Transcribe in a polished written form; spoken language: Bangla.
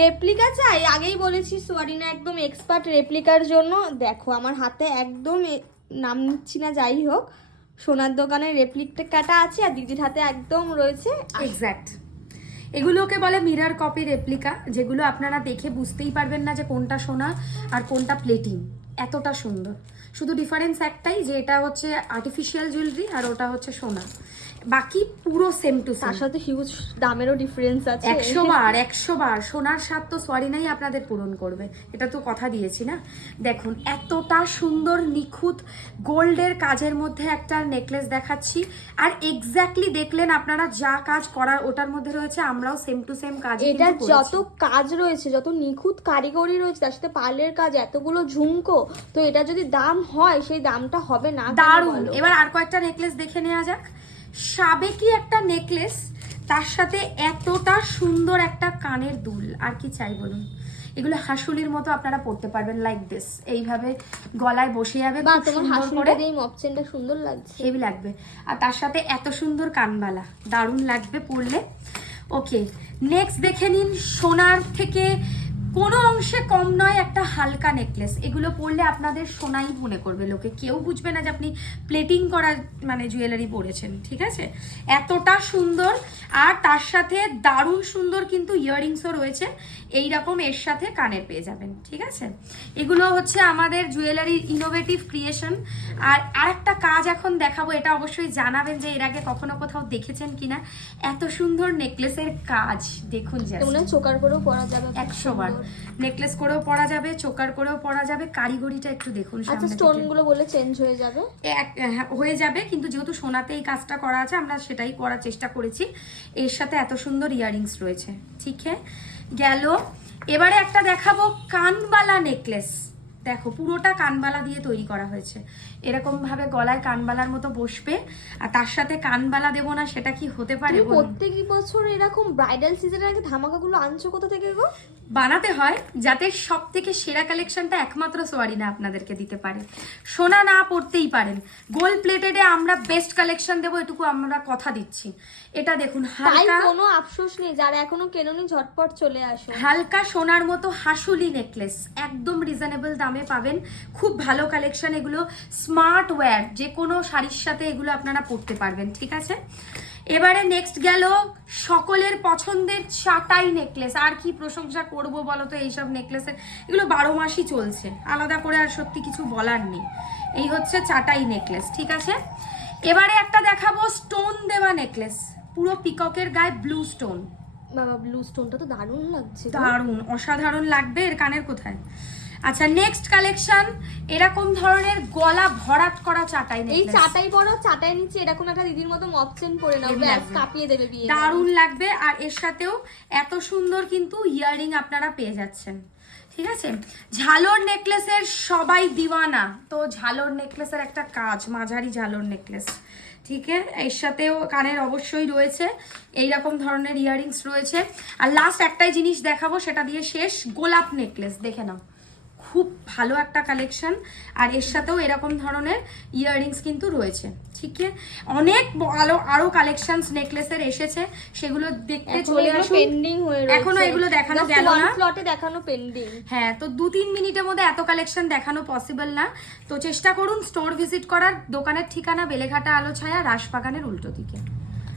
রেপ্লিকা চাই, আগেই বলেছি সোয়ারিনা একদম এক্সপার্ট রেপ্লিকার জন্য। দেখো আমার হাতে একদম নাম নিচ্ছি না, যাই হোক সোনার দোকানের রেপ্লিকাটা আছে, আর দিদির হাতে একদম রয়েছে এক্স্যাক্ট। এগুলোকে বলে মিরর কপি রেপ্লিকা, যেগুলো আপনারা দেখে বুঝতেই পারবেন না যে কোনটা সোনা আর কোনটা প্লেটিং। এতটা সুন্দর, শুধু ডিফারেন্স একটাই যে এটা হচ্ছে আর্টিফিশিয়াল জুয়েলারি আর ওটা হচ্ছে সোনা, বাকি পুরো সেম টু সেম। তার সাথে হিউজ দামেরও ডিফারেন্স আছে। 100 বার সোনার স্বাদ তো সোয়ারিনাই আপনাদের পূরণ করবে, এটা তো কথা দিয়েছি না। দেখুন এতটা সুন্দর নিখুঁত গোল্ডের কাজের মধ্যে একটা নেকলেস দেখাচ্ছি, আর এক্স্যাক্টলি দেখলেন আপনারা যা কাজ করার ওটার মধ্যে রয়েছে, আমরাও সেম টু সেম কাজ। এটা যত কাজ রয়েছে, যত নিখুঁত কারিগরি রয়েছে, তার সাথে পার্লের কাজ, এতগুলো ঝুমকো, তো এটা যদি দাম হয় সেই দামটা হবে না? দারুণ। এবার আর কয়েকটা নেকলেস দেখে নেওয়া যাক। সাবেকি একটা নেকলেস, তার সাথে এতটা সুন্দর একটা কানের দুল, আর কি চাই বলুন। এগুলো হাসুলির মতো আপনারা পড়তে পারবেন, লাইক দিস, এইভাবে গলায় বসে যাবে। বা তোমার হাসুলিটা দিয়ে মপচেনটা সুন্দর লাগছে, হেভি লাগবে। আর তার সাথে এত সুন্দর কানবালা, দারুণ লাগবে পরলে। ওকে, নেক্সট দেখে নিন। সোনার থেকে কোনো অংশে কম নয়, একটা হালকা নেকলেস। এগুলো পরলে আপনাদের সোনাই মনে করবে লোকে, কেউ বুঝবে না যে আপনি প্লেটিং করা মানে জুয়েলারি পরেছেন, ঠিক আছে? এতটা সুন্দর। আর তার সাথে দারুণ সুন্দর কিন্তু ইয়াররিংসও রয়েছে, এইরকম এর সাথে কানের পেয়ে যাবেন, ঠিক আছে? এগুলো হচ্ছে আমাদের জুয়েলারির ইনোভেটিভ ক্রিয়েশন। আর আরেকটা কাজ এখন দেখাবো, এটা অবশ্যই জানাবেন যে এর আগে কখনো কোথাও দেখেছেন কিনা। এত সুন্দর নেকলেসের কাজ দেখুন, চোকার করেও পরা যাবে, 100 বার নেকলেস করেও পরা যাবে, চোকার করেও পরা যাবে। কারিগরিটা একটু দেখুন। আচ্ছা, স্টোন গুলো বলে চেঞ্জ হয়ে যাবে? হয়ে যাবে, কিন্তু যেহেতু সোনাতে এই কাজটা করা আছে, আমরা সেটাই করার চেষ্টা করেছি। এর সাথে এত সুন্দর ইয়াররিংস রয়েছে, ঠিক গেল। এবারে একটা দেখাবো কানবালা নেকলেস। দেখো পুরোটা কানবালা দিয়ে তৈরি করা হয়েছে, এরকম ভাবে গলায় কানবালার মতো বসবে। আর তার সাথে কানবালা দেবো না, সেটা কি হতে পারে? প্রত্যেক বছর এরকম ব্রাইডাল সিজনের আগে ধামাকাগুলো আনছো কোথা থেকে গো? বানাতে হয় যাতে সব থেকে সেরা কালেকশনটা একমাত্র সোয়ারিনা আপনাদেরকে দিতে পারে। সোনা না পড়তেই পারেন, গোল্ড প্লেটেডে আমরা বেস্ট কালেকশন দেবো, এটুকু আমরা কথা দিচ্ছি। এটা দেখুন, হালকা, কোনো আফসোস নেই, যারা এখনো কেননি ঝটপট চলে আসো। হালকা সোনার মতো হাসুলি নেকলেস, একদম রিজনেবল দামে পাবেন। খুব ভালো কালেকশন এগুলো, স্মার্ট ওয়্যার, যে কোনো শাড়ির সাথে এগুলো আপনারা পরতে পারবেন, ঠিক আছে? এবারে নেক্সট গেল সকলের পছন্দের চাটাই নেকলেস। আর কি প্রশংসা করব বলো তো এইসব নেকলেসের, এগুলো 12 মাসই চলছে, আলাদা করে আর সত্যি কিছু বলার নেই। এই হচ্ছে চাটাই নেকলেস, ঠিক আছে? এবারে একটা দেখাবো স্টোন দেওয়া নেকলেস, পুরো পিককের গায়ে ব্লু স্টোন। বাবা, ব্লু স্টোনটা তো দারুণ লাগছে, দারুণ অসাধারণ লাগবে। এর কানের কোথায়? আচ্ছা, নেক্সট কালেকশন এরকম ধরনের গলা ভরাট করা চাটাই নেকলেস। এই চাটাই বড়, চাটাই নিচে এরকম একটা দিদির মতো মপচেন পরে নাও, ব্যাস কাঁপিয়ে দেবে বিয়ে। দারুণ লাগবে। আর এর সাথেও এত সুন্দর কিন্তু ইয়াররিং আপনারা পেয়ে যাচ্ছেন, ঠিক আছে? ঝালর নেকলেসের সবাই দিওয়ানা, তো ঝালর নেকলেসের একটা কাজ, মাঝারি ঝালর নেকলেস, ঠিক আছে? এর সাথেও কানের অবশ্যই রয়েছে এইরকম ধরনের ইয়াররিংস রয়েছে। আর লাস্ট একটাই জিনিস দেখাবো, সেটা দিয়ে শেষ। গোলাপ নেকলেস দেখে নাও, খুব ভালো একটা কালেকশন। আর এর সাথেও এরকম ধরনের ইয়াররিংস কিন্তু রয়েছে, ঠিক আছে? অনেক ভালো আরো কালেকশনস নেকলেসের এসেছে, সেগুলো দেখতে চলে আসুন। পেন্ডিং হয়ে রয়েছে, এখনো এগুলো দেখানো গেল না, স্লটে দেখানো পেন্ডিং। হ্যাঁ, তো 2-3 মিনিটের মধ্যে এত কালেকশন দেখানো পসিবল না, তো চেষ্টা করুন স্টোর ভিজিট করার। দোকানের ঠিকানা বেলেঘাটা আলো ছায়া, রাসবাগানের উল্টো দিকে।